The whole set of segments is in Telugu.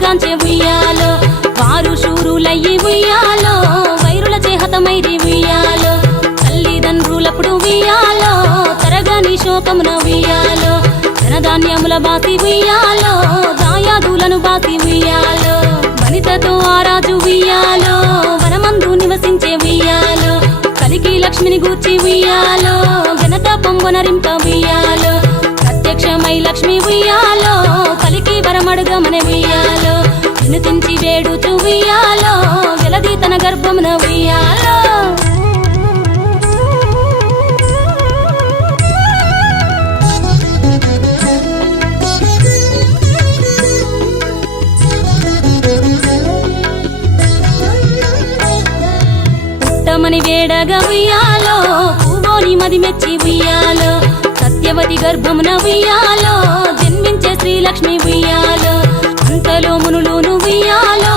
నూరు గాంచే ఉయ్యాలో వారు శూరులయ్యి ఉయ్యాలో వైరుల చేహతమైరి ఉయ్యాలో తల్లిదండ్రులప్పుడు ఉయ్యాలో తరగని శోకమున ఉయ్యాలో ధనధాన్యముల బాతి ఉయ్యాలో దాయాదులను బాతి ఉయ్యాలో వనితతో ఆరాజు ఉయ్యాలో వనమందు నివసించే ఉయ్యాలో కలికి లక్ష్మిని గూర్చి ఉయ్యాలో ఘనత పొంగునరింప ఉయ్యాలో మై లక్ష్మి ఉయ్యాలో కలికి వరమడుగమని ఉయ్యాలో వినుతించి వేడుచు ఉయ్యాలో వెలది తన గర్భమున ఉయ్యాలో. మని వేడగా ఉయ్యాలో పూవోని మది మెచ్చి ఉయ్యాలో సత్యవతి గర్భమున ఉయ్యాలో జన్మించే శ్రీలక్ష్మి ఉయ్యాలో అంతలో మునులోను ఉయ్యాలో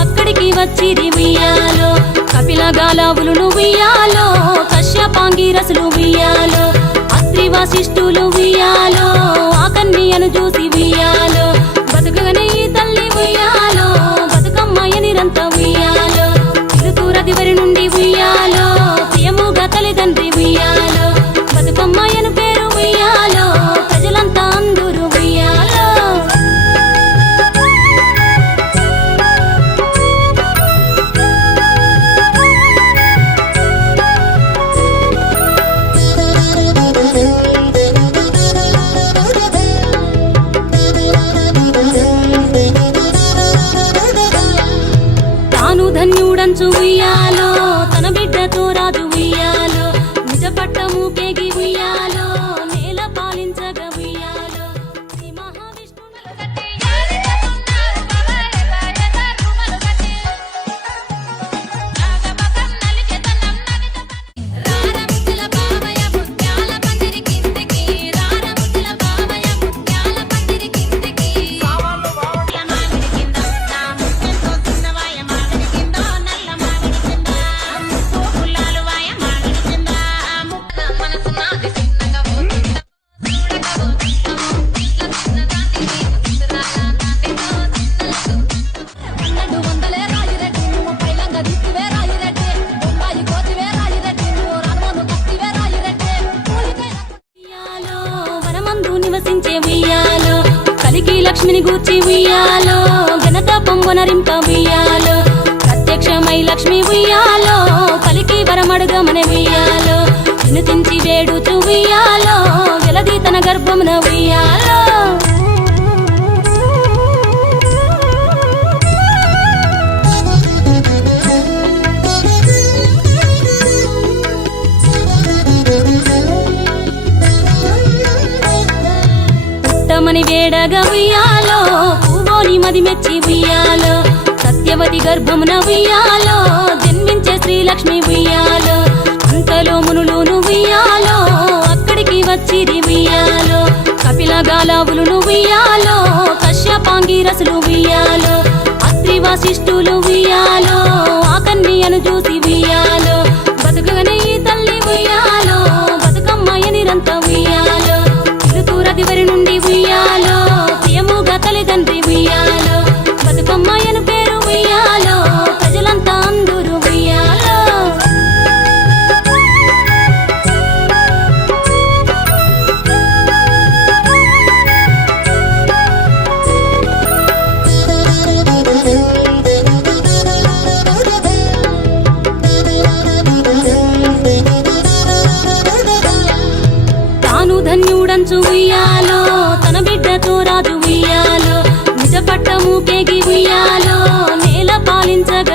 అక్కడికి వచ్చిది ఉయ్యాలో కపిల గాలావులు ఉయ్యాలో కశ్యపాంగి రసులు ఉయ్యాలో అత్రి వశిష్ఠులు ఉయ్యాలో ఆ కన్యను చూసి ఉయ్యాలో. లక్ష్మిని గూర్చి ఉయ్యాలో ఘనత పొంగునరింప ఉయ్యాలో ప్రత్యక్షమై లక్ష్మి ఉయ్యాలో కలికి వరమడుగమని ఉయ్యాలో వినుతించి వేడుచు ఉయ్యాలో వెలది తన గర్భమున ఉయ్యాలో. ఉయ్యమని వేడగా ఉయ్యాలో పూవోని మది మెచ్చి ఉయ్యాలో సత్యవతి గర్భమున ఉయ్యాలో జన్మించే శ్రీలక్ష్మి ఉయ్యాలో అంతలో మునులు ఉయ్యాలో అక్కడికి వచ్చి ఉయ్యాలో కపిల గాలావులు ఉయ్యాలో కశ్యపాంగి రసులు ఉయ్యాలో అత్రి వాసిష్ఠులు ఉయ్యాలో ఆకన్యను చూసి ఉయ్యాలో. ధన్యుడంచు ఉయ్యాలో తన బిడ్డతో రాజు ఉయ్యాలో నిజ పట్టము కేగి ఉయ్యాలో నేల పాలించగ